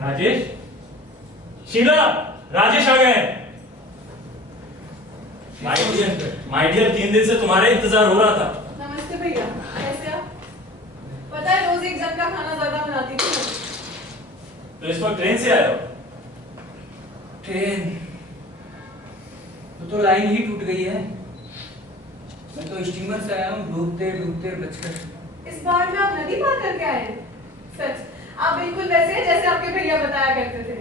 राजेश, शीला, राजेश आ गए। My dear 3 दिन से तुम्हारा इंतजार हो रहा था। नमस्ते भैया, कैसे आप? पता है रोज एक जन का खाना ज्यादा बनाती थी। तो इस वक्त ट्रेन से आए हो? ट्रेन तो लाइन ही टूट गई है। मैं तो स्टीमर से आया हूँ, डूबते डूबते बचकर। इस बार में आप नदी पार करके आए। सच, आप बिल्कुल वैसे हैं जैसे आपके भैया बताया करते थे।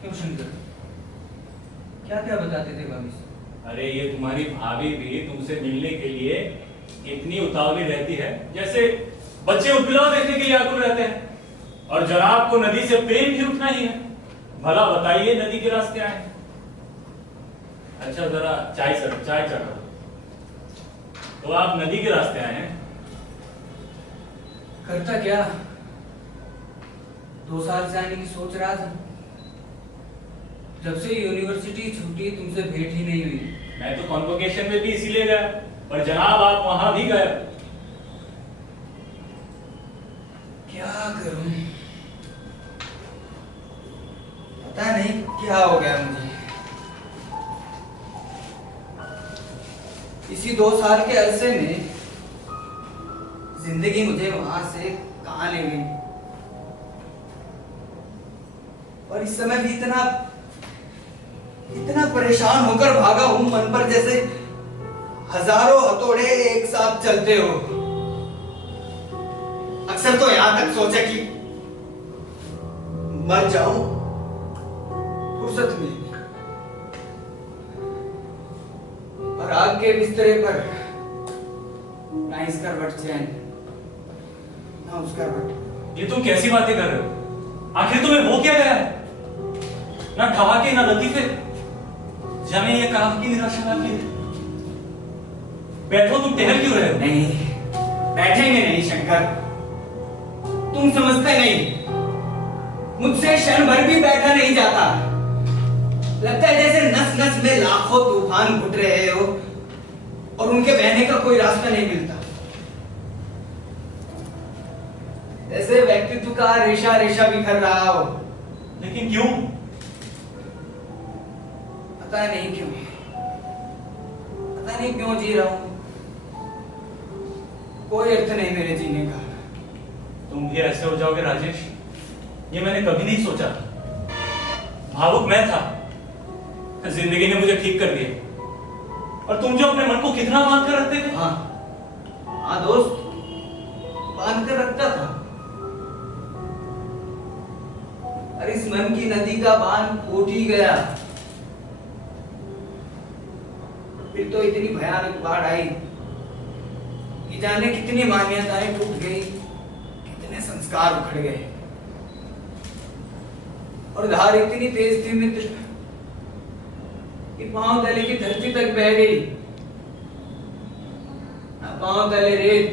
क्यों शंकर, क्या क्या बताते थे भाभी? अरे ये तुम्हारी भाभी भी तुमसे मिलने के लिए इतनी उतावली रहती है जैसे बच्चे उपग्रह देखने के लिए आतुर रहते हैं। और जनाब को नदी से प्रेम भी उतना ही है। भला बताइए नदी के रास्ते आए। अच्छा जरा चाय चढ़ा। तो आप नदी के रास्ते आए हैं? करता क्या, 2 साल से आने की सोच रहा था। जब से यूनिवर्सिटी छूटी तुमसे भेंट ही नहीं हुई। मैं तो कॉन्वोकेशन में भी इसीलिए गया, पर जनाब आप वहां भी गए। क्या करूं, पता नहीं क्या हो गया मुझे। इसी 2 साल के अरसे में जिंदगी मुझे वहां से कहां ले गई। और इस समय भी इतना परेशान होकर भागा हूं मन पर, जैसे हजारों हथौड़े एक साथ चलते हो। अक्सर तो यहां तक सोचा कि मर जाऊं फुर्सत में, और आग के बिस्तरे पर ना इस करवट चैन ना उस करवट। ये तुम कैसी बातें कर रहे हो? आखिर तुम्हें हो क्या गया है? ना ठहाके ना लतीफे, जाने ये काम की निराशा लाती है। बैठो, तुम टहल क्यों रहे हो? नहीं, बैठेंगे नहीं शंकर, तुम समझते नहीं। मुझसे क्षण भर भी बैठा नहीं जाता। लगता है जैसे नस नस में लाखों तूफान घुट रहे हो और उनके बहने का कोई रास्ता नहीं मिलता। जैसे व्यक्तित्व का रेशा रेशा बिखर रहा हो। लेकिन क्यों? पता नहीं क्यों, पता नहीं क्यों जी रहा हूं। कोई अर्थ नहीं मेरे जीने का। तुम भी ऐसे हो जाओगे राजेश, ये मैंने कभी नहीं सोचा। भावुक मैं था, जिंदगी ने मुझे ठीक कर दिया। और तुम जो अपने मन को कितना बांध कर रखते थे। हाँ दोस्त, बांध कर रखता था। और इस मन की नदी का बांध फूट ही गया। फिर तो इतनी भयानक बाढ़ आई कि जाने कितनी मान्यताएं टूट गई, कितने संस्कार उखड़ गए। और धार इतनी तेज थी मित्र कि पांव तले की धरती तक बह गई। न पांव तले रेत,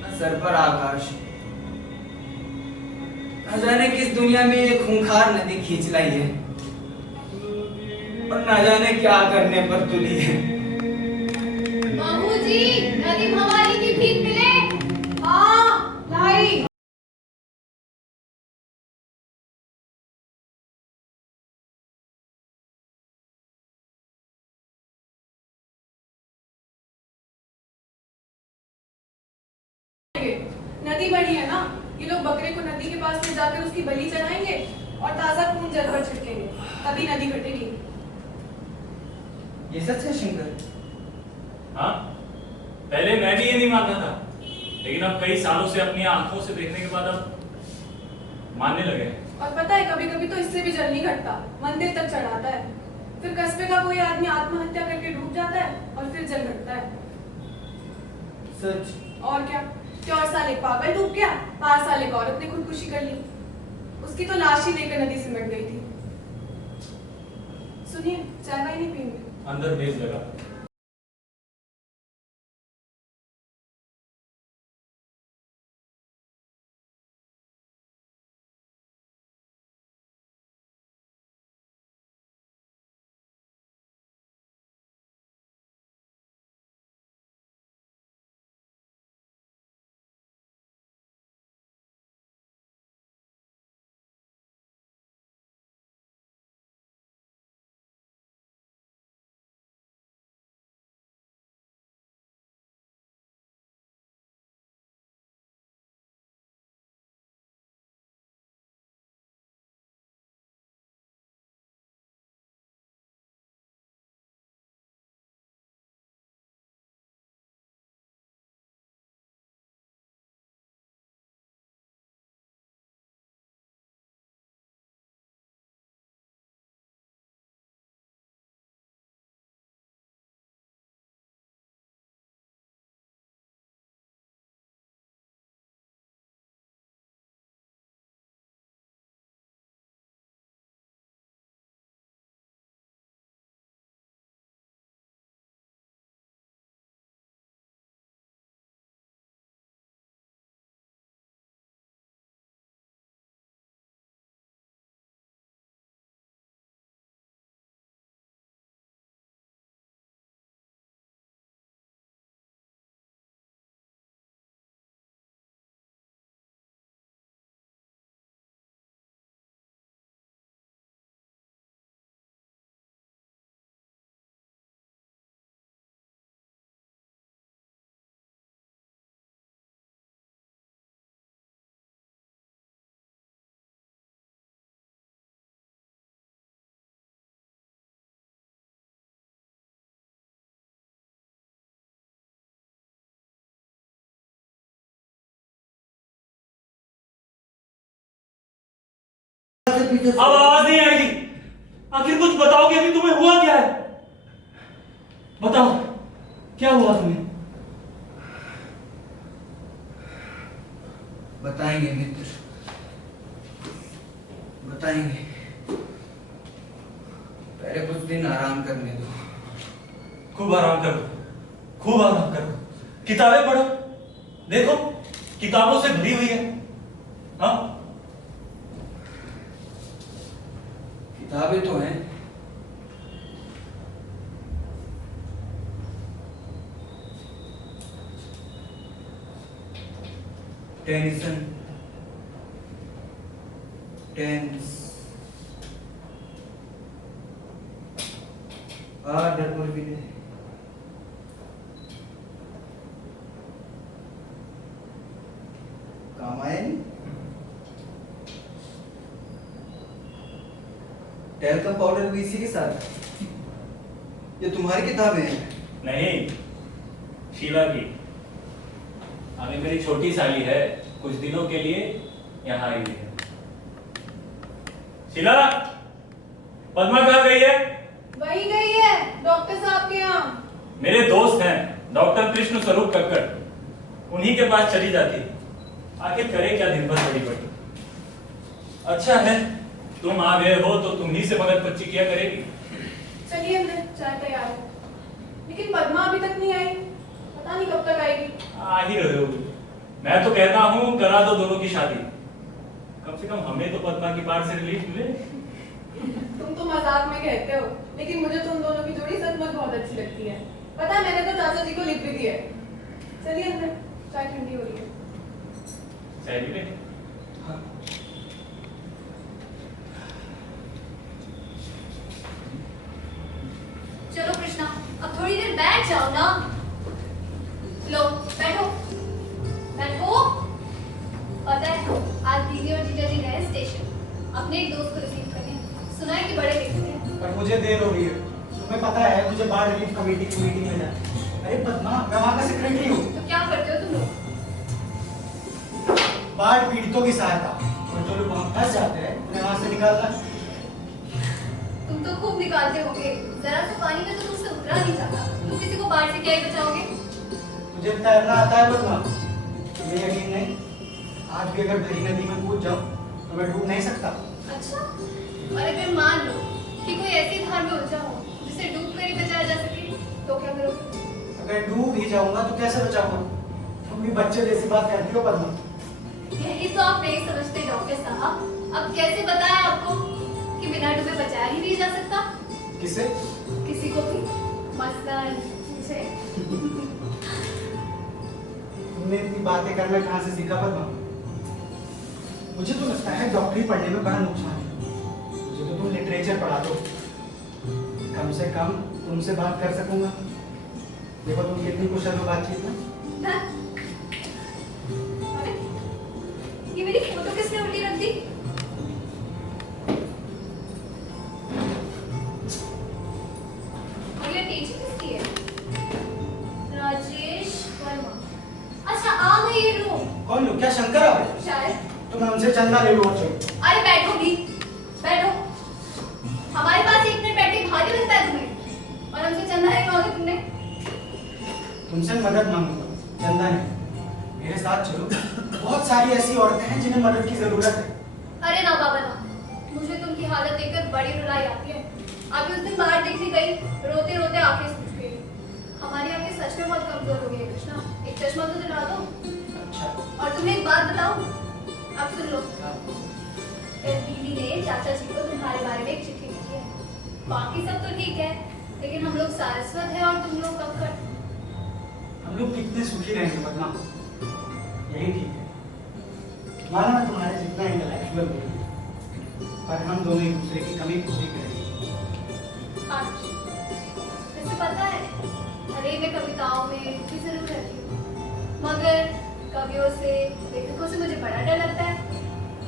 न सर पर आकाश। न जाने किस दुनिया में ये खूंखार नदी खींच लाई है, और न जाने क्या करने पर तुली है। बाबूजी, नदी भवानी की भीख मिले? हाँ, लाई। नदी बड़ी है ना, ये लोग बकरे को नदी के पास ले जाकर उसकी बलि चढ़ाएंगे और ताजा खून जल पर छिड़केंगे, तभी नदी घटेगी। ये सच है शंकर? हाँ, पहले मैं भी ये नहीं मानता था, लेकिन अब कई सालों से अपनी आंखों से देखने के बाद अब मानने लगे। और पता है कभी कभी तो इससे भी जल नहीं घटता, मंदिर तक चढ़ाता है। फिर कस्बे का कोई आदमी आत्महत्या करके डूब जाता है और फिर जल घटता है। सच? और क्या, 4 साल एक पागल डूब गया, 5 साल एक औरत ने खुदकुशी कर ली। उसकी तो लाश ही लेकर नदी सिमट गई थी। सुनिए, चाय वाय नहीं पीएंगे? अंदर भेज लगा। अब आवाज नहीं आएगी। आखिर कुछ बताओगे अभी, तुम्हें हुआ क्या है? बताओ क्या हुआ तुम्हें? बताएंगे मित्र, बताएंगे। पहले कुछ दिन आराम करने दो। खूब आराम करो, खूब आराम करो, किताबें पढ़ो। देखो किताबों से भरी हुई है। हाँ, किताबें तो हैं, टेंशन, टेंस, डरपोर भी है। कामायन, टेल्कम पाउडर भी इसी के साथ। ये तुम्हारी किताबें हैं? नहीं, शीला की। अभी मेरी छोटी साली है, कुछ दिनों के लिए यहाँ आई है। शीला, पद्मा कहाँ गई है? वही गई है डॉक्टर साहब के यहाँ। मेरे दोस्त हैं डॉक्टर कृष्ण स्वरूप कक्कड़, उन्हीं के पास चली जाती। आखिर करे क्या दिन भर बड़ी बड़ी। अच्छा है तुम आ गए हो तो तुम ही से मदद बच्ची किया करेगी। चलिए अंदर, चाय तैयार है। लेकिन पद्मा अभी तक नहीं आई, पता नहीं कब तक आएगी। आ ही रहे हो। मैं तो कहता हूँ करा दो दोनों की शादी, कम से कम हमें तो पद्मा की पार्ट से रिलीफ मिले। तुम तो मजाक में कहते हो, लेकिन मुझे तुम दोनों की जोड़ी सचमुच बहुत अच्छी लगती है। पता है मैंने तो चाचा जी को लिख भी दिया है। चलिए अंदर, चाय ठंडी हो रही है। चाय भी ले। हाँ। चलो कृष्णा, अब थोड़ी देर बैठ जाओ ना। लो बैठो, बैठो। पता है आज दीदी और जीजा जी गए स्टेशन अपने एक दोस्त को रिसीव करने। सुना है कि बड़े व्यक्ति हैं। पर मुझे देर हो रही है। तुम्हें पता है मुझे बाढ़ रिलीफ कमेटी की मीटिंग में जाना है। अरे पद्मा, मैं वहाँ का सेक्रेटरी हूँ। तो क्या करते हो तुम लोग? बाढ़ पीड़ितों की सहायता, और जो लोग वहाँ फंस जाते हैं उन्हें वहाँ से निकालना। तुम तो खूब निकालते होगे, जरा सा पानी में तो तुमसे उतरा नहीं जाता। तुम किसी को बाढ़ से क्या ही बचाओगे? मुझे तैरना आता है पद्मा, तुम्हें यकीन नहीं? आज भी अगर भरी नदी में कूद जाऊँ तो मैं डूब नहीं सकता। अच्छा, और अगर मान लो कि कोई ऐसी धार में उलझा हो जिसे डूब कर ही बचाया जा सके, तो क्या करोगे? अगर डूब ही जाऊंगा तो कैसे बचाऊंगा? तुम भी बच्चे जैसी बात करती हो पद्मा। यही तो आप नहीं समझते डॉक्टर साहब। अब कैसे बताएं आपको कि बिना डूबे बचाया ही नहीं जा सकता? किसे? किसी को भी, मसलन मुझे। तुमने इतनी बातें करना कहाँ से सीखा पद्मा? मुझे तो लगता है डॉक्टरी पढ़ने में बड़ा नुकसान है। मुझे तो तुम लिटरेचर पढ़ा दो, कम से कम तुमसे बात कर सकूंगा। देखो तुम कितनी कुशल हो बातचीत में। ना? अरे, ये मेरी फोटो किसने उल्टी रख दी? और ये टीचर किसकी है? राजेश वर्मा। अच्छा आ गई ये लो। कौन लोग? क्या शंकर आ रहे? शायद। तो मैं उनसे चंदा ले लूँ और चलो। अरे बैठो भी, बैठो। हमारे पास 1 मिनट बैठे भारी लगता है तुम्हें, और हमसे चंदा नहीं मांगे तुमने। तुमसे मदद मांगूंगा, चंदा नहीं। मेरे साथ चलो, बहुत सारी ऐसी औरतें हैं जिन्हें मदद की जरूरत है। अरे ना बाबा ना, मुझे तुमकी हालत देखकर बड़ी रुलाई आती है। अभी उस दिन बाहर देखने गई, रोते रोते आंखें सूख गई। हमारी आंखें सच में बहुत कमजोर हो गई है कृष्णा, एक चश्मा तो दिला दो। अच्छा। और तुम्हें एक बात बताऊं, अब सुन लो। कल दीदी ने चाचा जी को तुम्हारे बारे में एक चिट्ठी लिखी है। बाकी सब तो ठीक है, लेकिन हम लोग सारस्वत है और तुम लोग कक्कड़। हम लोग कितने सुखी रहेंगे पद्मा, यही ठीक है। माना मैं तुम्हारे जितना इंटेलेक्चुअल हूँ, पर हम दोनों एक दूसरे की कमी पूरी करेंगे। आज वैसे पता है, अरे मैं कविताओं में रुचि जरूर रहती हूँ, मगर कवियों से, लेखकों से मुझे बड़ा डर लगता है।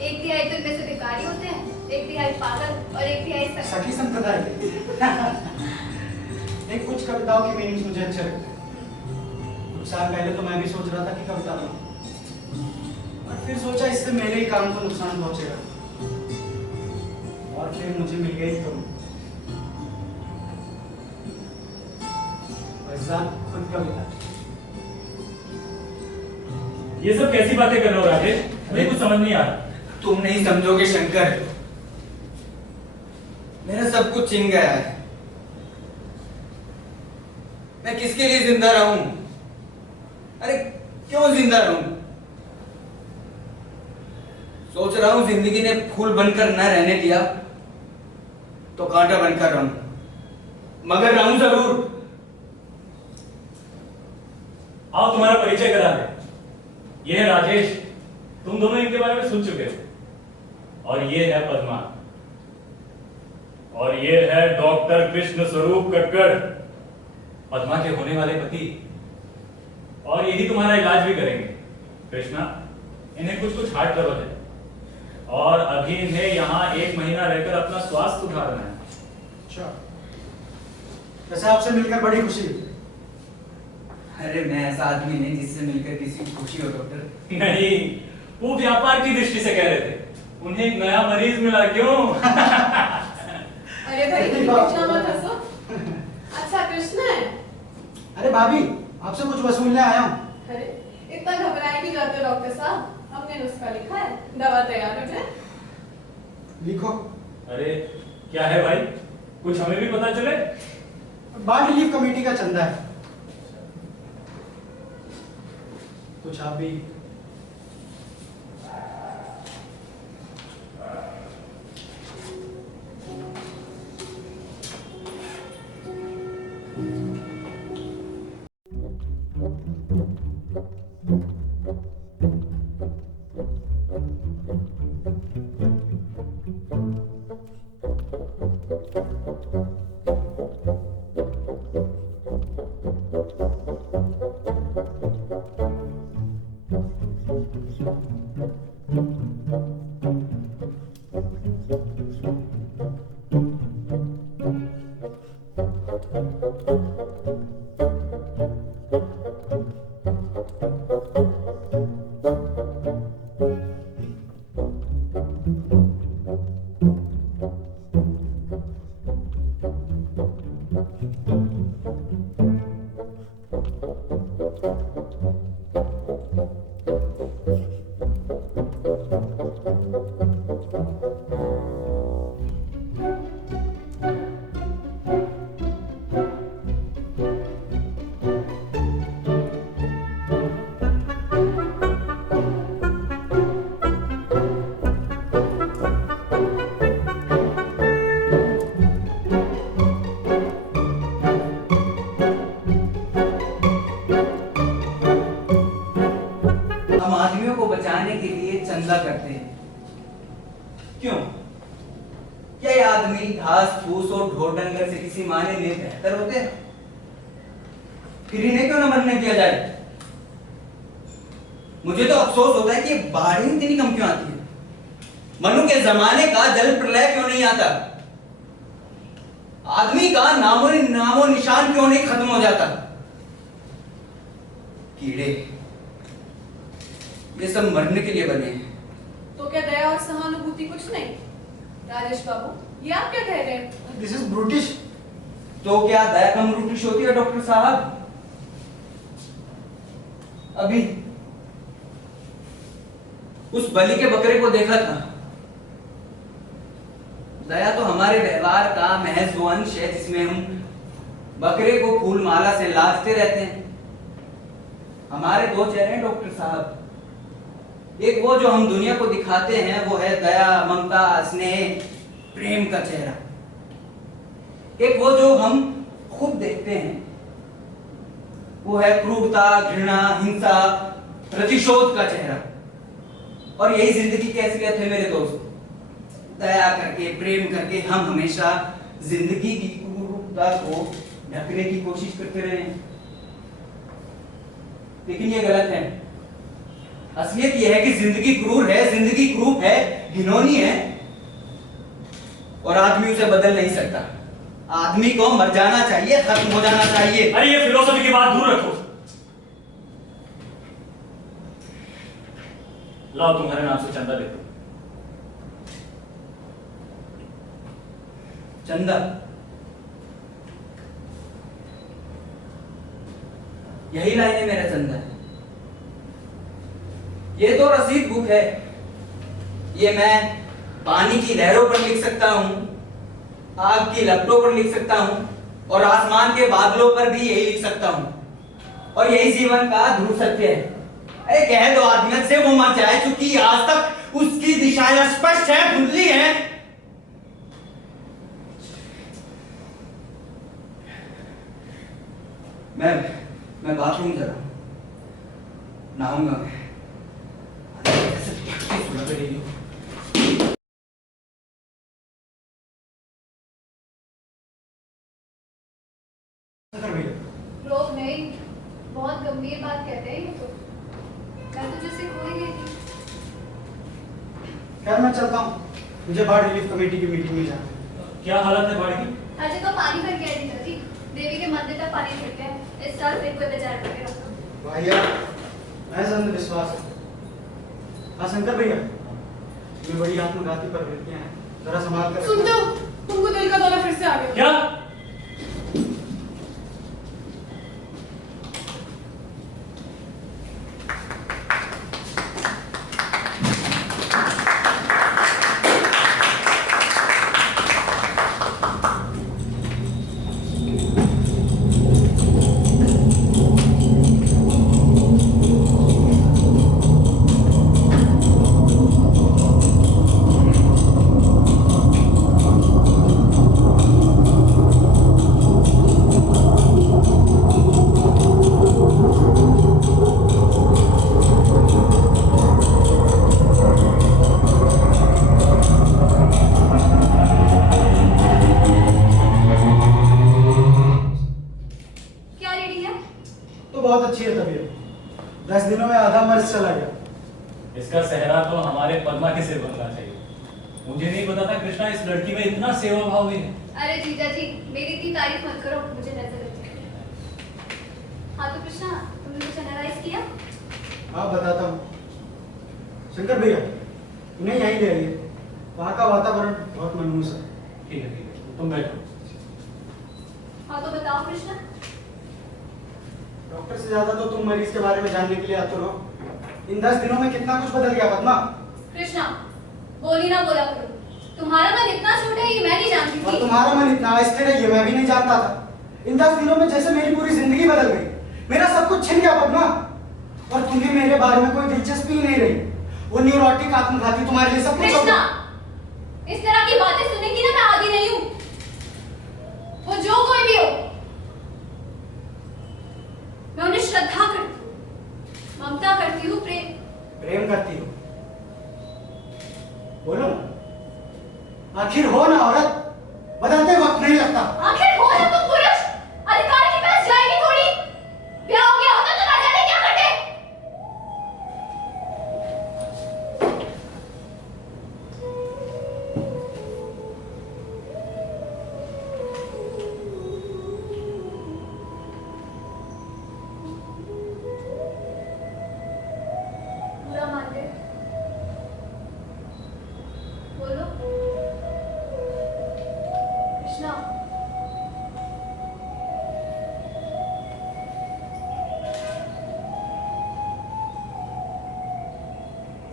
1/3 तो इनमें से भिखारी होते हैं, 1/3 पागल और 1/3 सखी संप्रदाय एक कुछ कविताओं की मीनिंग्स मुझे अच्छे लगते हैं। कुछ साल पहले तो मैं भी सोच रहा था कि कविता बनाऊं, और फिर सोचा इससे मेरे ही काम को नुकसान पहुंचेगा। और फिर मुझे मिल गई तुम। फैजान खुद कविता। ये सब कैसी बातें कर रहे हो राजेश? मुझे कुछ समझ नहीं आ रहा। तुम नहीं समझोगे शंकर, मेरा सब कुछ छिन गया है। मैं किसके लिए जिंदा रहूं? अरे क्यों जिंदा रहूं? सोच रहा हूं जिंदगी ने फूल बनकर न रहने दिया तो कांटा बनकर रहूं, मगर रहूं जरूर। आओ तुम्हारा परिचय करा दे। ये है राजेश, तुम दोनों इनके बारे में सुन चुके हो। और ये है पद्मा, और ये है डॉक्टर कृष्ण स्वरूप कक्कड़, पद्मा के होने वाले पति। और यही तुम्हारा इलाज भी करेंगे। कृष्णा, इन्हें कुछ हार्ट ट्रबल है और अभी इन्हें यहाँ 1 महीना रहकर अपना स्वास्थ्य सुधारना है। अच्छा, वैसे आपसे मिलकर बड़ी खुशी हुई। अरे मैं ऐसा आदमी नहीं जिससे मिलकर किसी को खुशी हो डॉक्टर। नहीं, वो व्यापार की दृष्टि से कह रहे थे। उन्हें एक नया मरीज मिला, क्यों? अरे भाई कृष्णा मत हंसो। अच्छा कृष्णा है। अरे भाभी, आपसे कुछ वसूलने आया हूँ। अरे इतना घबराए क्यों जाते हो डॉक्टर साहब? हमने नुस्खा लिखा है, दवा तैयार हो जाए। लिखो। अरे क्या है भाई, कुछ हमें भी पता चले। बाढ़ रिलीफ कमेटी का चंदा है, कुछ आप भी। हम आदमियों को बचाने के लिए चंदा करते हैं, क्यों? क्या ये आदमी घास फूस और ढोर डंगर से किसी मायने में बेहतर होते हैं? फिर इन्हें क्यों न मरने दिया जाए? मुझे तो अफसोस होता है कि बाढ़ इतनी कम क्यों आती है। मनु के जमाने का जल प्रलय क्यों नहीं आता? आदमी का नामो निशान क्यों नहीं खत्म हो जाता? कीड़े ये सब मरने के लिए बने हैं। तो क्या दया और सहानुभूति कुछ नहीं? राजेश बाबू, ये आप क्या कह रहे हैं? This is brutish. तो क्या दया कम ब्रूटिश होती है डॉक्टर साहब? अभी उस बलि के बकरे को देखा था। दया तो हमारे व्यवहार का महज वो अंश है जिसमें हम बकरे को फूल माला से लाजते रहते हैं। हमारे 2 चेहरे हैं डॉक्टर साहब। एक वो जो हम दुनिया को दिखाते हैं, वो है दया, ममता, स्नेह, प्रेम का चेहरा। एक वो जो हम खुद देखते हैं, वो है क्रूरता, घृणा, हिंसा, प्रतिशोध का चेहरा। और यही जिंदगी की असलियत है मेरे दोस्त। दया करके, प्रेम करके हम हमेशा जिंदगी की क्रूरता को ढकने की कोशिश करते रहे हैं, लेकिन ये गलत है। असलियत यह है कि जिंदगी क्रूर है, जिंदगी क्रूर है, घिनौनी है, और आदमी उसे बदल नहीं सकता। आदमी को मर जाना चाहिए, खत्म हो जाना चाहिए। अरे ये फिलोसफी की बात दूर रखो। लाओ तुम्हारे नाम से चंदा देते। चंदा, यही लाइन है मेरा चंदा। ये तो रसीद बुक है, ये मैं पानी की लहरों पर लिख सकता हूं, आग की लपटों पर लिख सकता हूं और आसमान के बादलों पर भी यही लिख सकता हूं, और यही जीवन का ध्रुव सत्य है। अरे कह दो आदमी से वो मर जाए, क्योंकि आज तक उसकी दिशाएं स्पष्ट है, धुंधली है। मैं बाथरूम जा रहा हूं, नहाऊंगा मैं। रोक नहीं, बहुत गंभीर बात कहते हैं ये तो। मैं तो जैसे खो ही गई थी। खैर मैं चलता हूँ, मुझे बाढ़ रिलीफ कमेटी की मीटिंग में जाना है। क्या हालत है बाढ़ की? आज तो पानी भर गया है जी, देवी के मंदिर तक पानी भर गया है। इस साल फिर कोई बेचारा करके रखा। भैया मैं अंधविश्वास है। हाँ शंकर भैया, तुम्हें बड़ी आत्मघाती प्रवृत्तियां हैं, जरा संभाल कर सुनते हो, तुमको दिल का दौरा फिर से आ गया। क्या? क्या रेडी है? तो बहुत अच्छी है तबीयत, 10 दिनों में आधा मर्ज चला गया। इसका सेहरा तो हमारे पद्मा के सिर बनना चाहिए। मुझे नहीं पता था कृष्णा इस लड़की में इतना सेवा भाव भी है। अरे जीजा जी, मेरी इतनी तारीफ मत करो, मुझे नजर लग जाएगी। हाँ तो कृष्णा, तुमने कुछ एनालाइज किया? हाँ बताता हूँ। शंकर भैया उन्हें यहीं ले आइए, वहाँ का वातावरण बहुत मनहूस है। ठीक है तुम बैठो। हाँ तो बताओ कृष्णा। डॉक्टर से ज्यादा तो तुम मरीज के बारे में जानने के लिए आते हो। इन 10 दिनों में कितना कुछ बदल गया पद्मा। कृष्णा, बोली ना बोला करो। तुम्हारा मन इतना छोटा है ये मैं नहीं जानती और थी। तुम्हारा मन इतना आहिस्ते है ये मैं भी नहीं जानता था। इन 10 दिनों में जैसे मेरी पूरी जिंदगी बदल गई, मेरा सब कुछ छिन गया पद्मा। और तुम्हें मेरे बारे में कोई दिलचस्पी ही नहीं रही। वो न्यूरोटिक आत्मघाती तुम्हारे लिए सब कुछ हो कृष्णा, गया। इस तरह की बातें सुनने की ना मैं आदी नहीं हूँ। वो जो कोई भी हो, मैं उन्हें श्रद्धा करती हूँ, ममता करती हूँ, प्रेम करती हो, बोलो आखिर हो ना औरत, बदलते वक्त नहीं लगता। आखिर हो ना तुम पुरुष, अधिकार की बहस जाएगी थोड़ी। ब्याह हो गया होता तो ना जाने क्या करते। बुरा मान गए? बोलो कृष्णा।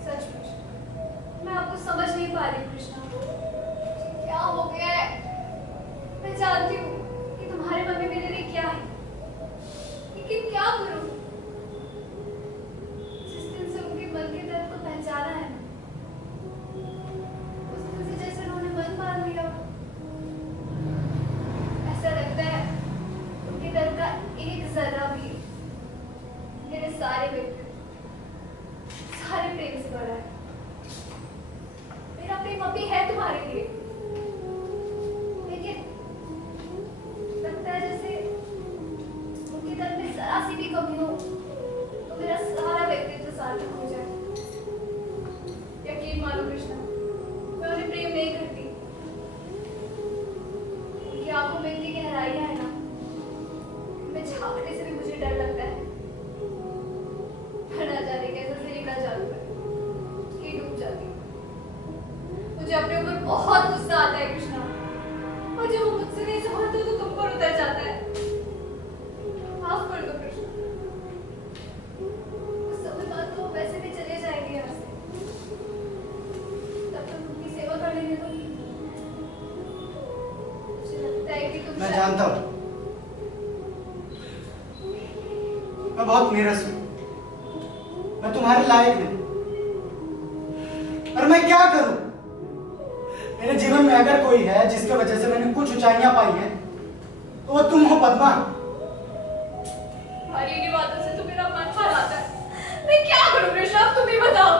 सचमुच मैं आपको समझ नहीं पा रही कृष्णा। क्या हो गया है? मैं जानती हूँ कि तुम्हारे मन में मेरे लिए क्या है, लेकिन क्या करूँ? जिस दिन से उनके मन के दर्द को पहचाना है, उस दिन से जैसे उन्होंने मन मान लिया। ऐसा लगता है उनके दर्द का एक जरा भी मेरे सारे व्यक्तित्व, सारे प्रेम से भरा है। मेरा प्रेम अभी है तुम्हारे लिए, लेकिन लगता है जैसे उनके दर्द में जरा सी भी कमी हो तो मेरा सारा व्यक्तित्व सार्थक हो जाए। यकीन मानो कृष्णा, मैं उन्हें प्रेम नहीं करती। उनकी आंखों में इतनी गहराइयां है ना, मैं झांकने से भी मुझे डर लगता है। ना जाने कैसा जहरीला जादू है कि डूब जाती हूँ। मुझे अपने ऊपर बहुत गुस्सा आता है कृष्णा, और मैं बहुत नीरस हूं, मैं तुम्हारे लायक नहीं। और मैं क्या करूं? मेरे जीवन में अगर कोई है जिसके वजह से मैंने कुछ ऊंचाइयां पाई हैं तो वो तुम हो पद्मा। तुम्हारी की बातों से तो मेरा मन भर आता है। मैं क्या करूं कृष्णा, अब तुम ही बताओ।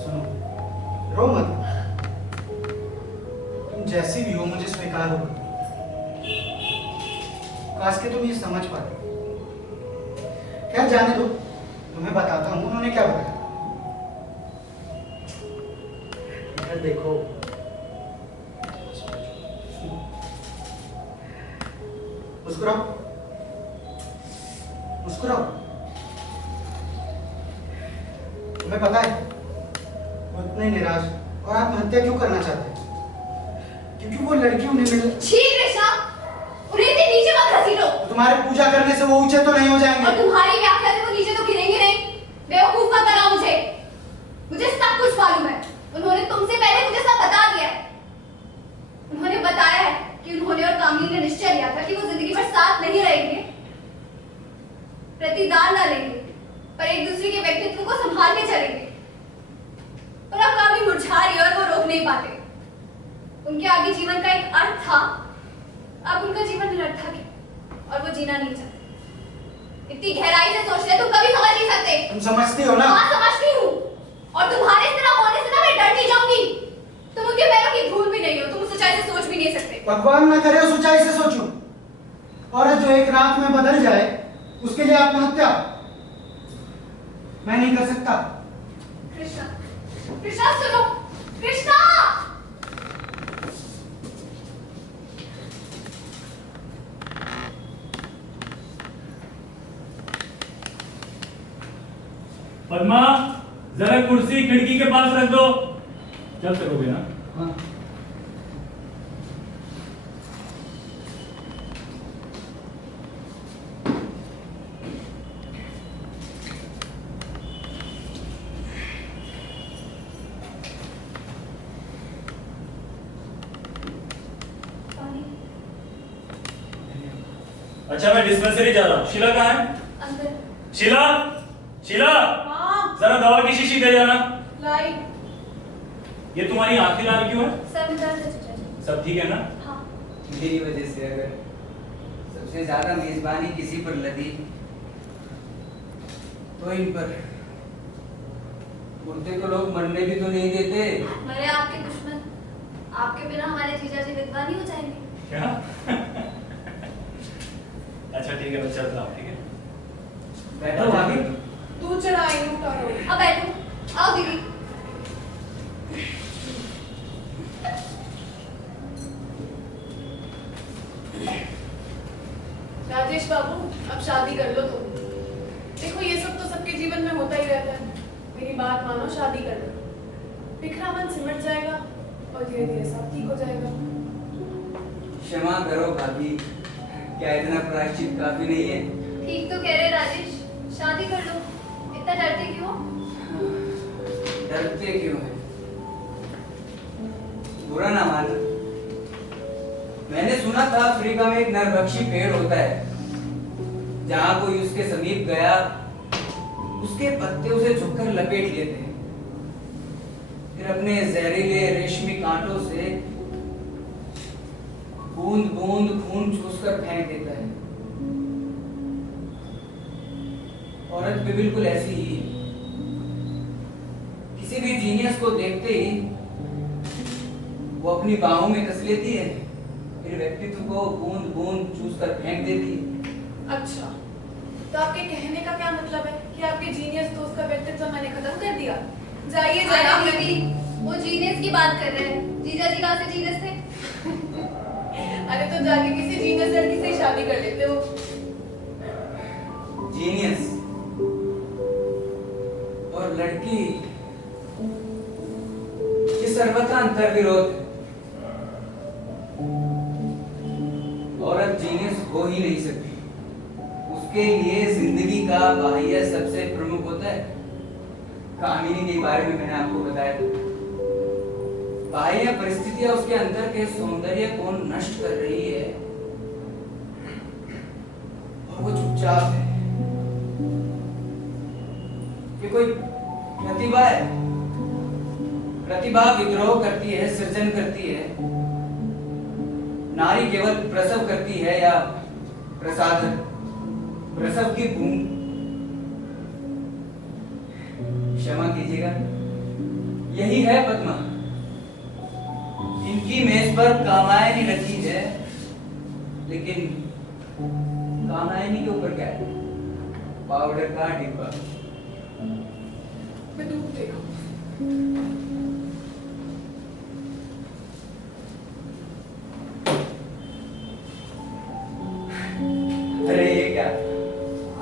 सुनो, रो मत। तुम जैसी भी हो मुझे स्वीकार होगा। काश के तुम ये समझ पाते। खैर जाने दो, तुम्हें बताता हूँ उन्होंने क्या बताया। इधर देखो, मुस्कुराओ, मुस्कुराओ। तुम्हें पता है वो इतने निराश और आत्महत्या क्यों करना चाहते हैं? क्योंकि वो लड़की उन्हें मिल। छी कृष्णा, उन्हें इतने नीचे मत घसीटो। तुम्हारे पूजा करने से वो ऊंचे तो नहीं हो और जाएंगे। तुम्हारी व्याख्या से वो नीचे तो गिरेंगे नहीं। बेवकूफ मत बनाओ मुझे। मुझे सब कुछ मालूम है। उन्होंने तुमसे पहले मुझे सब बता दिया है। उन्होंने बताया है कि उन्होंने और कामिनी ने निश्चय लिया था कि वो जिंदगी भर साथ नहीं रहेंगे, प्रतिदान न लेंगे, पर एक दूसरे के व्यक्तित्व को संभाल के चलेंगे। पर अब कामिनी मुरझा रही है और वो रोक नहीं पाते। उनके आगे जीवन का एक अर्थ था, अब उनका जीवन निरर्थक है और वो जीना नहीं चाहते। इतनी गहराई से सोचते तुम कभी समझ नहीं सकते। तुम समझती हो ना? हाँ समझती हूँ, और तुम्हारे इस तरह होने से ना मैं डरती जाऊंगी। तुम उनके पैरों की धूल भी नहीं हो, तुम उस ऊंचाई से सोच भी नहीं सकते। भगवान न करे उस ऊंचाई से सोचूं। और जो एक रात में बदल जाए उसके लिए आत्महत्या मैं नहीं कर सकता। कृष्णा, कृष्णा सुनो, कृष्णा। पद्मा, जरा कुर्सी खिड़की के पास रख दो। चल सकोगे ना? हाँ। अच्छा मैं डिस्पेंसरी जा रहा हूँ। शीला कहाँ है? अंदर। शीला, शीला, हाँ, जरा दवा की शीशी दे जाना। लाई। ये तुम्हारी आंखें लाल क्यों है? सर में दर्द है चाचा जी। सब ठीक है ना? हाँ। मेरी वजह से अगर सबसे ज्यादा मेजबानी किसी पर लदी तो इन पर। मुर्दे को लोग मरने भी तो नहीं देते। मरे आपके दुश्मन, आपके बिना हमारे जीजा जी विधवा नहीं हो जाएंगे। क्या? अच्छा ठीक है, मैं चलता हूँ। ठीक है, बैठो भाभी। तू चढ़ाई उठा रो। अब बैठो, आओ दीदी। राजेश बाबू, अब शादी कर लो तुम। देखो ये सब तो सबके जीवन में होता ही रहता है। मेरी बात मानो, शादी कर लो। बिखरा मन सिमट जाएगा और धीरे धीरे सब ठीक हो जाएगा। क्षमा करो भाभी, क्या इतना प्रायश्चित काफी नहीं है? ठीक तो कह रहे राजेश, शादी कर लो। इतना डरते क्यों? डरते क्यों है? बुरा ना मानना, मैंने सुना था अफ्रीका में एक नरभक्षी पेड़ होता है। जहां कोई उसके समीप गया, उसके पत्ते उसे झुककर लपेट लेते हैं, फिर अपने जहरीले रेशमी कांटों से बूंद बूंद खून चूसकर फेंक देता है। औरत भी बिल्कुल ऐसी ही है। किसी भी जीनियस को देखते ही वो अपनी बाहों में कस लेती है, फिर व्यक्तित्व को बूंद बूंद चूसकर फेंक देती है। अच्छा, तो आपके कहने का क्या मतलब है कि आपके जीनियस दोस्त का व्यक्तित्व मैंने खत्म कर दिया? जाइए जरा। अरे दीदी, वो जीनियस की बात कर रहे हैं। जीजा जी कहाँ से जीनियस थे? अरे तो जाके किसी जीनियस लड़की से ही शादी कर लेते हो। जीनियस और लड़की, ये सर्वथा अंतर विरोध है। औरत जीनियस हो ही नहीं सकती। उसके लिए जिंदगी का बाह्य सबसे प्रमुख होता है। कामिनी के बारे में मैंने आपको बताया था। बाह्य परिस्थितियां उसके अंदर के सौंदर्य को नष्ट कर रही है और वो चुपचाप है। ये कोई प्रतिभा है। प्रतिभा विद्रोह करती है, सृजन करती है। नारी केवल प्रसव करती है या प्रसाधन, प्रसव की भूमि। क्षमा कीजिएगा, यही है पद्मा। इनकी मेज पर कामायनी रखी है, लेकिन कामायनी के ऊपर क्या है? पाउडर का डिब्बा। मैं दूध देगा। अरे ये क्या,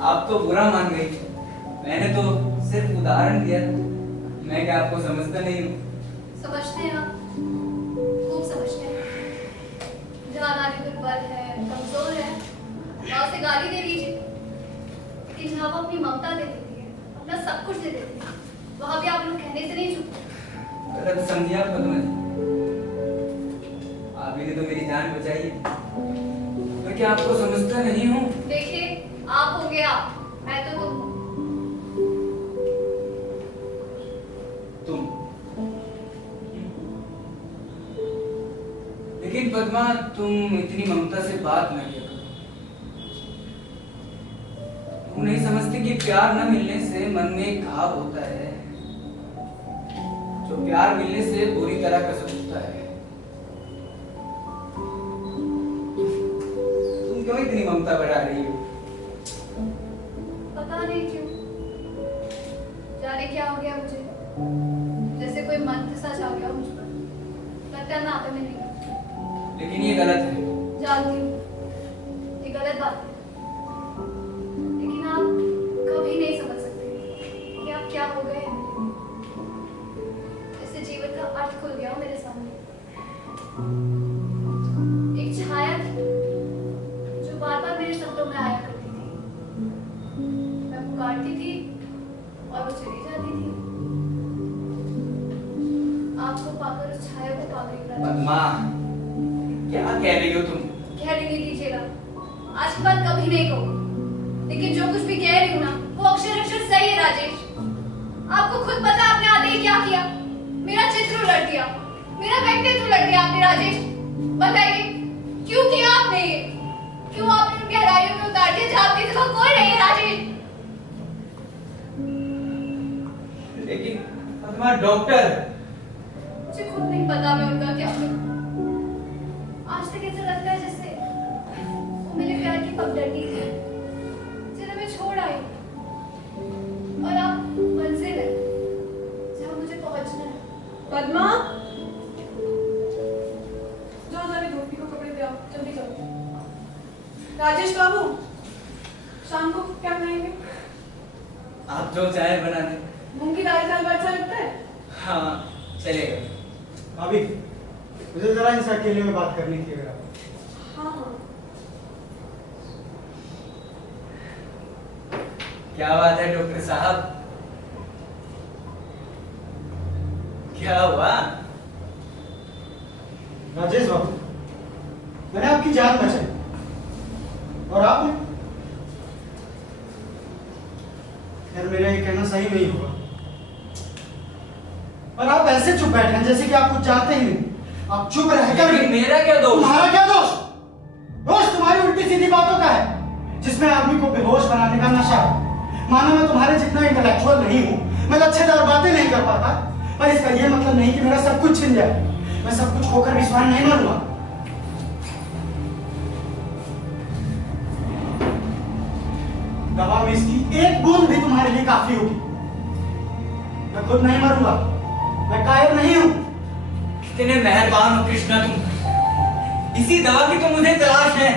आप तो बुरा मान गई। मैंने तो सिर्फ उदाहरण दिया। मैं क्या आपको समझता नहीं हूँ? समझते हैं आप, खूब समझते हैं। जहाँ नारी दुर्बल है, कमजोर है, वहाँ उसे गाली दे दीजिए। लेकिन जहाँ वो अपनी ममता दे देती है, अपना सब कुछ दे देती है, वहाँ भी आप लोग कहने से नहीं चुकते। गलत समझिए आप पद्मा जी। आप ही ने तो मेरी जान बचाई है। मैं क्या आपको समझता नहीं हूँ? देखिए, आप होंगे आप, मैं तो तुम हूँ। तुम। लेकिन पद्मा, तुम इतनी ममता से बात न किया करो। तुम नहीं समझते कि प्यार न मिलने से मन में एक घाव होता है, जो प्यार मिलने से बुरी तरह कसम होता है। तुम क्यों इतनी ममता बढ़ा रही हो? पता नहीं क्यों, जाने क्या हो गया मुझे। जैसे कोई मंत्र सा छा गया मुझ पर। लगता है मैं आप में नहीं। लेकिन ये गलत है। जानती हूँ, ये गलत बात है। लेकिन आप कभी नहीं समझ सकते कि आप क्या हो गए हैं मेरे लिए। जैसे जीवन का अर्थ खुल गया हो मेरे सामने। एक छाया थी जो बार बार मेरे सपनों में आया करती थी। मैं पुकारती थी और वो चली जाती थी। आपको पाकर उस छाया को पा गई। पद्मा, क्या कह रही हो तुम? कह लेने दीजिएगा, आज के बाद कभी नहीं कहूँ। लेकिन जो कुछ भी कह रही हूँ ना, वो अक्षर अक्षर सही है राजेश। आपको खुद पता है आपने आते ही क्या किया। मेरा चित्र उलट दिया, मेरा व्यक्तित्व उलट दिया आपने राजेश। बताइए, क्यों किया आपने ये? क्यों आपने उन गहराइयों में उतार दिया जहाँ आपकी जगह कोई नहीं है राजेश? लेकिन पद्मा, डॉक्टर। मुझे खुद नहीं पता मैं उनका क्या करूं। आज तक ऐसा लगता है जैसे वो मेरे प्यार की पगडंडी थी, जिन्हें मैं छोड़ आई। और अब मंजिल है जहाँ मुझे पहुंचना है। पद्मा, जाओ जरा धोबी को कपड़े दे आओ, जल्दी करो। राजेश बाबू, शाम को क्या खाएंगे? आप जो चाहे बना दें। मूंग की दाल चावल अच्छा लगता है? हाँ, चलेगा। भाभी, मुझे जरा इनसे अकेले में बात करनी थी। अगर आप हाँ हाँ। क्या बात है डॉक्टर साहब? क्या हुआ? राजेश बाबू, मैंने आपकी जान बचाई और आपने, खैर मेरा ये कहना सही नहीं होगा, और आप ऐसे चुप बैठे हैं जैसे कि आप कुछ जानते ही नहीं। आप चुप रहकर लेकिन मेरा क्या दोष? तुम्हारा क्या दोष? दोष तुम्हारी उल्टी सीधी बातों का है, जिसमें आदमी को बेहोश बनाने का नशा है। मानो मैं तुम्हारे जितना इंटेलेक्चुअल नहीं हूं, मैं लच्छेदार बातें नहीं कर पाता, पर इसका यह मतलब नहीं कि मेरा सब कुछ छिन जाए। मैं सब कुछ खोकर भी स्वान नहीं मानूंगा। दवा में इसकी एक बूंद भी तुम्हारे लिए काफी होगी। मैं खुद नहीं मरूंगा, मैं कायर नहीं हूं। कितने मेहरबान हो कृष्णा तुम। इसी दवा की तो मुझे तलाश है।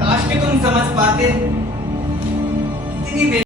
काश कि तुम समझ पाते। इतनी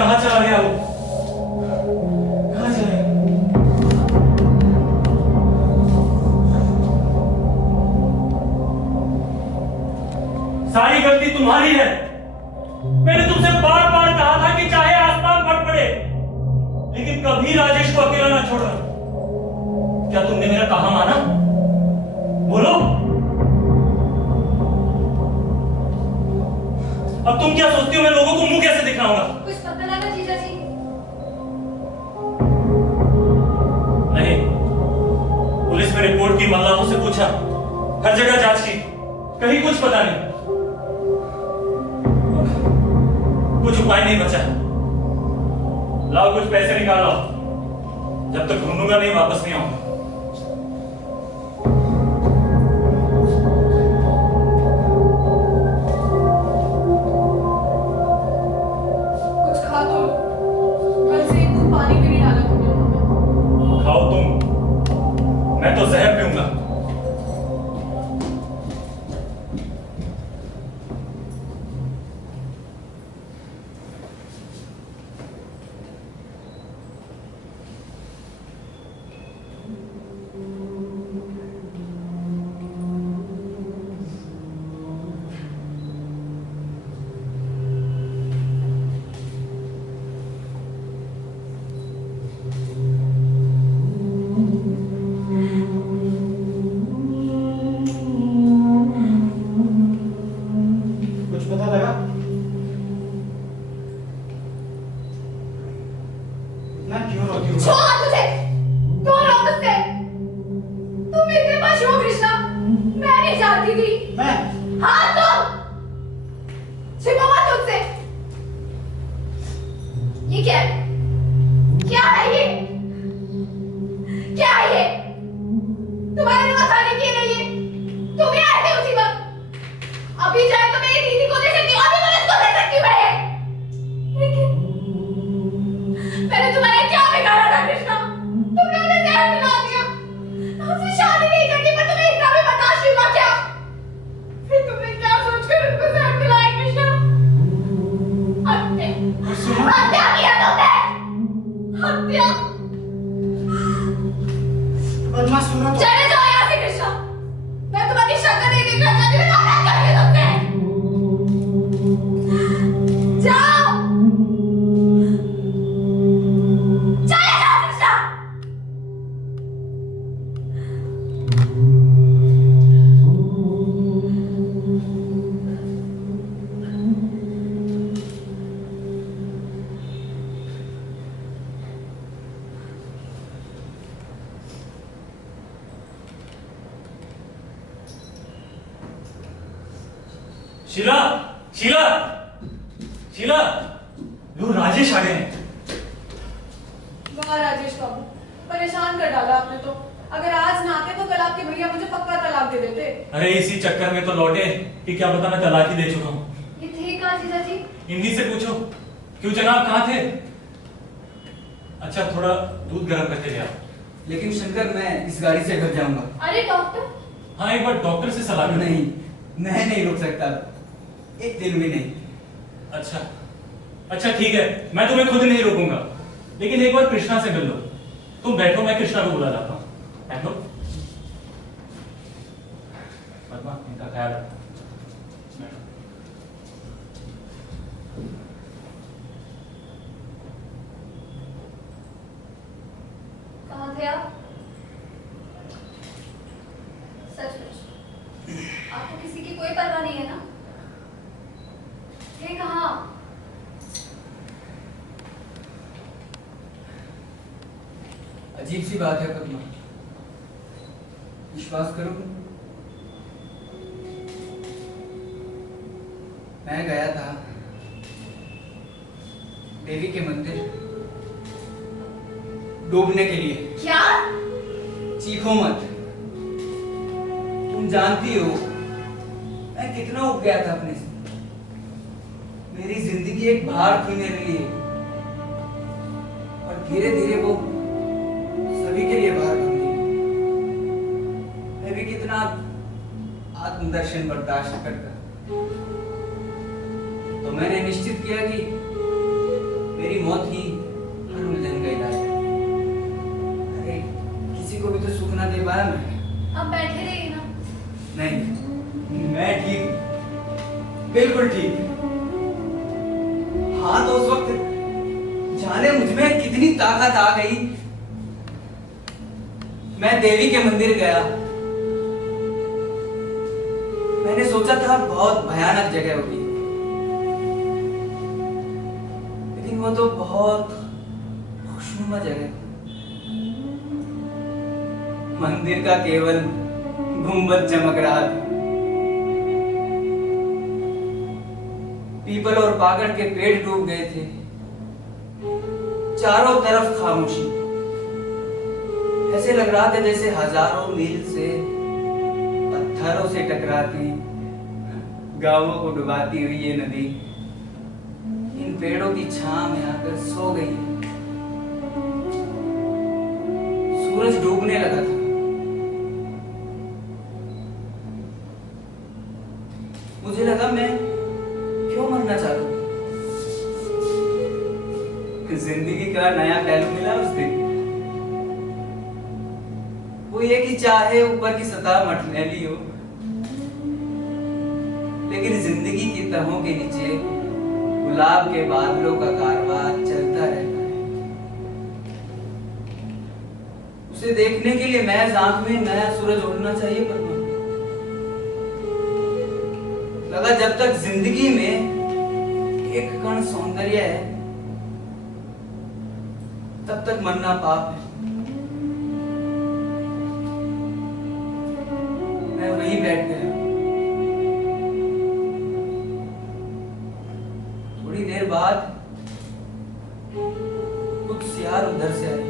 कहां चला गया वो? कहां चला गया? सारी गलती तुम्हारी है। मैंने तुमसे बार बार कहा था कि चाहे आसमान फट पड़े लेकिन कभी राजेश को अकेला ना छोड़ना। क्या तुमने मेरा कहा माना? बोलो। अब तुम क्या सोचती हो मैं लोगों को मुंह कैसे दिखाऊंगा? कुछ पता लगा जीजा जी? नहीं। पुलिस में रिपोर्ट की, मल्लाहों से पूछा, हर जगह जांच की, कहीं कुछ पता नहीं। कुछ उपाय नहीं बचा। लाओ कुछ पैसे निकालो। जब तक ढूंढूंगा नहीं वापस नहीं आऊंगा। कुछ खा तो लो। कल से एक दूध पानी भी नहीं डाला तुमने मुंह में। खाओ तुम, मैं तो जहर पीऊंगा। कुछ पता लगा? इतना क्यों रोती हो? छोड़ मुझे! कौन हो मुझसे? तुम इतने पशु हो कृष्णा? मैं नहीं जानती थी। मैं हाँ तुम! छिपो मत मुझसे। ये क्या है? क्या है ये? क्या है ये? तुम्हारे पास आने की नहीं है। तुम ही आए थे उसी वक्त। अभी जाए तो मेरी दीदी को दे सकती और भी मदद को दे सकती मैं ये। लेकिन मैंने तुम्हारा क्या बिगाड़ा था कृष्णा? तुमने उन्हें जहर पिला दिया। हमसे शादी नहीं करनी पर तुम्हें इतना भी बर्दाश्त नहीं हुआ क्या? फिर तुमने क्या सोचकर उनको जहर पिलाया कृष्णा? हत्या किया तुमने! हत्या! बदमाश सुन रहा तो चले जाओ यहाँ से कृष्णा। मैं तुम्हारी शक्ल नहीं देखना चाहती। मैं नफरत करती हूँ तुमसे। जाओ! चले जाओ कृष्णा! शीला, शीला, शीला, लो राजेश आ गए हैं। वाह राजेश बाबू, परेशान कर डाला आपने तो। अगर आज ना आते तो कल आपके भैया मुझे पक्का तलाक दे देते। अरे इसी चक्कर में तो लौटे कि क्या पता मैं तलाक ही दे चुका हूँ। ये थे कहाँ जीजा जी? इन्हीं से पूछो। क्यों जनाब, कहाँ थे? अच्छा थोड़ा दूध गर्म करके ले आओ। लेकिन शंकर मैं इस गाड़ी से घर जाऊंगा। अरे डॉक्टर! हाँ एक बार डॉक्टर से सलाह करो। नहीं, मैं नहीं रुक सकता, एक दिन भी नहीं। अच्छा अच्छा ठीक है, मैं तुम्हें खुद नहीं रोकूंगा, लेकिन एक बार कृष्णा से मिल लो। तुम बैठो, मैं कृष्णा को बुला लाता हूँ। बैठो। पद्मा, इनका ख्याल रखो। बैठो। कहाँ थे आप? सचमुच आपको किसी की कोई परवाह नहीं है ना? थे कहाँ? अजीब सी बात है पद्मा, विश्वास करो मैं गया था देवी के मंदिर डूबने के लिए। क्या? चीखो मत, तुम जानती हो मैं कितना उब गया था अपने से। मेरी जिंदगी एक भार थी मेरे लिए, और धीरे धीरे वो सभी के लिए भार बन गई। मैं भी कितना आत्मदर्शन बर्दाश्त करता, तो मैंने निश्चित किया कि मेरी मौत ही हर उलझन का इलाज है। अरे किसी को भी तो सुख ना दे पाया मैं। अब बैठे रहिए ना। नहीं, मैं ठीक हूँ, बिल्कुल ठीक। हाँ तो उस वक्त जाने मुझ में कितनी ताकत आ गई। मैं देवी के मंदिर गया। मैंने सोचा था बहुत भयानक जगह होगी, लेकिन वो तो बहुत खुशनुमा जगह। मंदिर का केवल गुंबद चमक रहा था। पीपल और पागड़ के पेड़ डूब गए थे। चारों तरफ खामोशी। ऐसे लग रहा था जैसे हजारों मील से पत्थरों से टकराती, गांवों को डुबाती हुई ये नदी इन पेड़ों की छां में आकर सो गई। सूरज डूबने लगा था। मुझे लगा मैं क्यों मरना चाहता हूं। जिंदगी का नया पहलू मिला उस दिन। वो ये कि चाहे ऊपर की सतह मटमैली हो, लेकिन जिंदगी की तहों के नीचे गुलाब के बादलों का कारवां चलता रहता है। उसे देखने के लिए महज आंख में नया सूरज उड़ना चाहिए। पर लगा जब तक जिंदगी में एक कण सौंदर्य है, तब तक मरना पाप है। मैं वहीं बैठ गया। थोड़ी देर बाद कुछ सियार उधर से आए।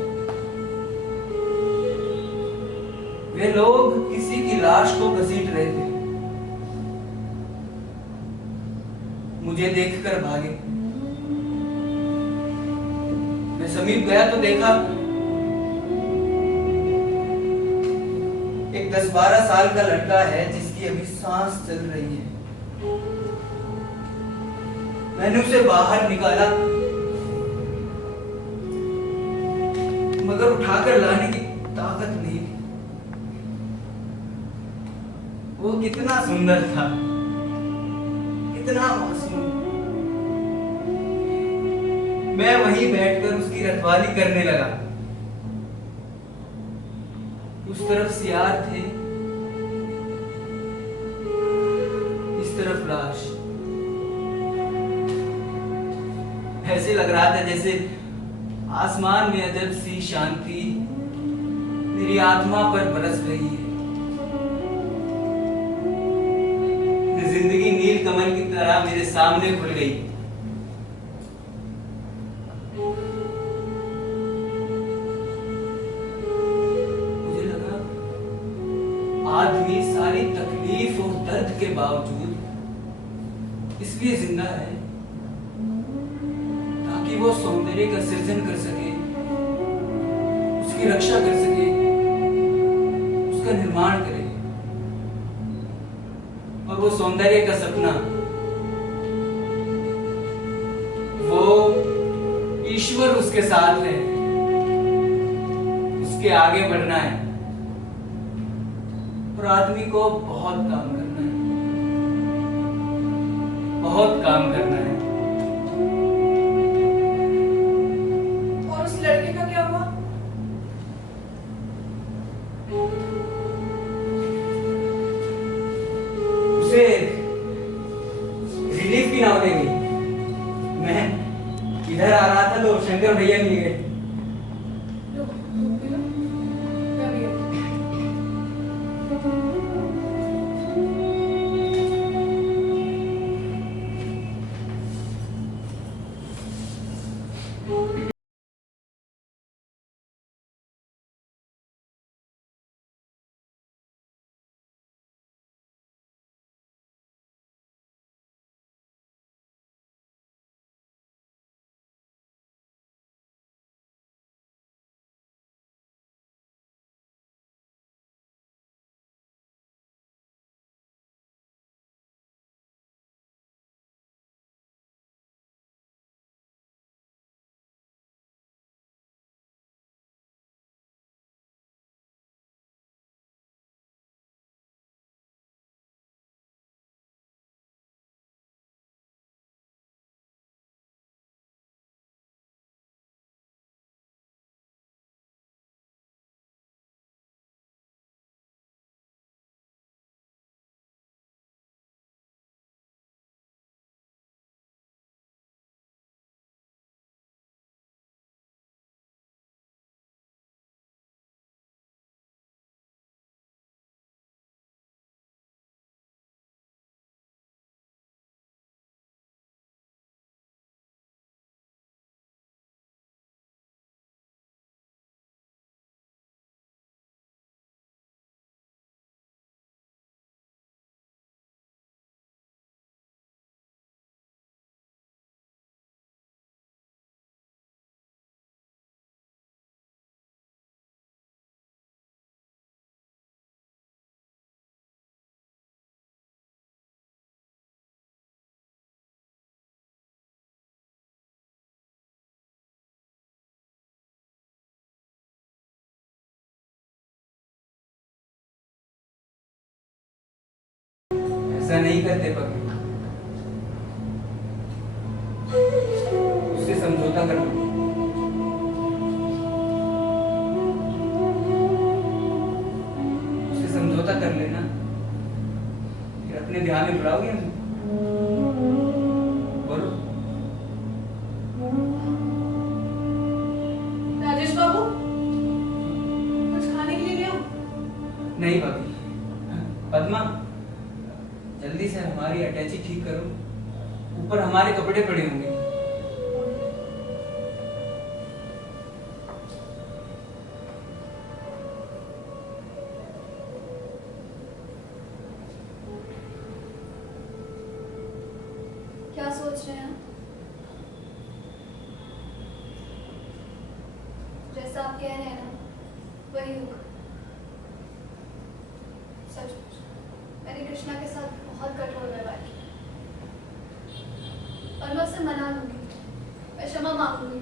वे लोग किसी की लाश को घसीट रहे थे। मुझे देखकर भागे। मैं समीप गया तो देखा एक 10-12 साल का लड़का है जिसकी अभी सांस चल रही है। मैंने उसे बाहर निकाला, मगर उठाकर लाने की ताकत नहीं थी। वो कितना सुंदर था, कितना मासूम। मैं वहीं बैठकर उसकी रखवाली करने लगा। उस तरफ सियार थे, इस तरफ लाश। ऐसे लग रहा था जैसे आसमान में अजब सी शांति मेरी आत्मा पर बरस रही है। जिंदगी नील कमल की तरह मेरे सामने खुल गई। मुझे लगा आदमी सारी तकलीफ और दर्द के बावजूद इसलिए जिंदा है ताकि वो सौंदर्य का सृजन कर सके, उसकी रक्षा कर सके, उसका निर्माण करे। और वो सौंदर्य का सपना, वो ईश्वर उसके साथ है, उसके आगे बढ़ना है। और आदमी को बहुत काम करना है, बहुत काम करना है। और उस लड़के का क्या हुआ? उसे रिलीफ की नाव ले गई। मैं इधर आ रहा था तो शंकर भैया मिल गए। लो, पी लो। मैं भी ऐसा नहीं करते पगली, उससे समझौता कर लो। उससे समझौता कर लेना, फिर अपने ध्यान में बुलाओगे हमें। बोलो। राजेश बाबू, कुछ खाने के लिए ले आऊं? नहीं भाभी। पद्मा, जल्दी से हमारी अटैची ठीक करो, ऊपर हमारे कपड़े पड़े होंगे। क्या सोच रहे हैं? जैसा आप कह रहे हैं ना, वही होगा। सचमुच मैंने कृष्णा के साथ बहुत कठोर व्यवहार किया और मैं उसे मना लूंगी, मैं क्षमा मांगूंगी।